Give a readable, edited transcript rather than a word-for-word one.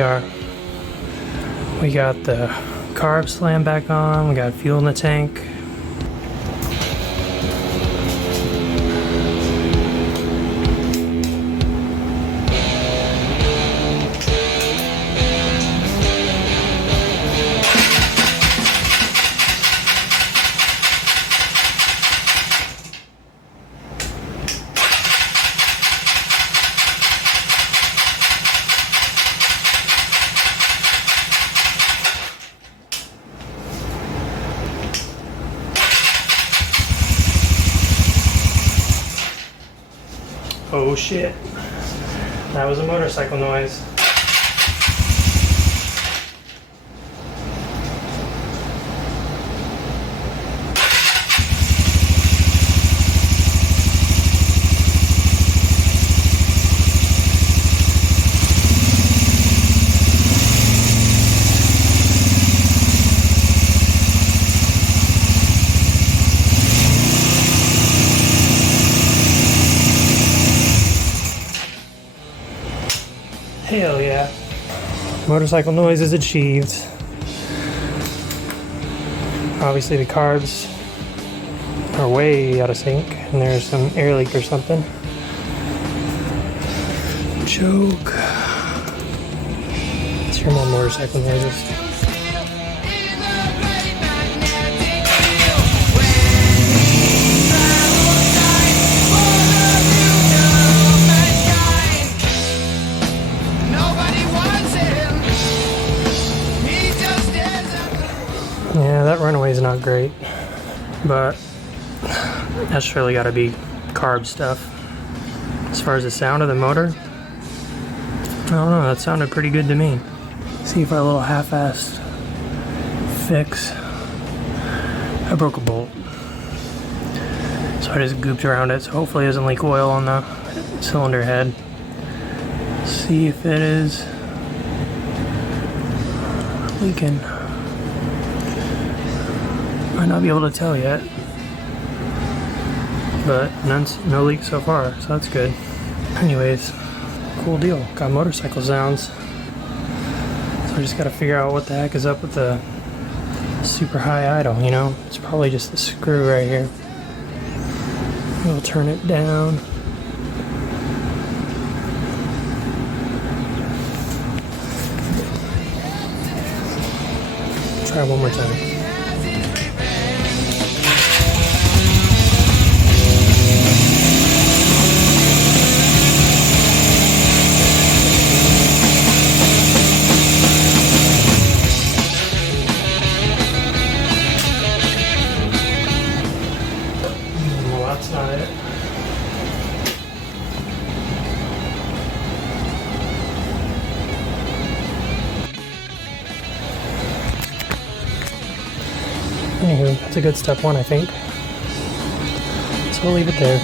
we are. We got the carb slam back on, we got fuel in the tank. Oh shit, that was a motorcycle noise. Hell yeah. Motorcycle noise is achieved. Obviously the carbs are way out of sync and there's some air leak or something. Choke. Let's hear more motorcycle noises. Yeah, that runaway is not great, but that's really got to be carb stuff. As far as the sound of the motor, I don't know, that sounded pretty good to me. See if our little half-assed fix. I broke a bolt, so I just gooped around it, so hopefully it doesn't leak oil on the cylinder head. See if it is leaking. Might not be able to tell yet, but no leak so far, so that's good. Anyways, cool deal. Got motorcycle sounds. So I just gotta figure out what the heck is up with the super high idle, you know? It's probably just the screw right here. We'll turn it down. Try one more time. That's not it. Anywho, that's a good step one, I think. So we'll leave it there.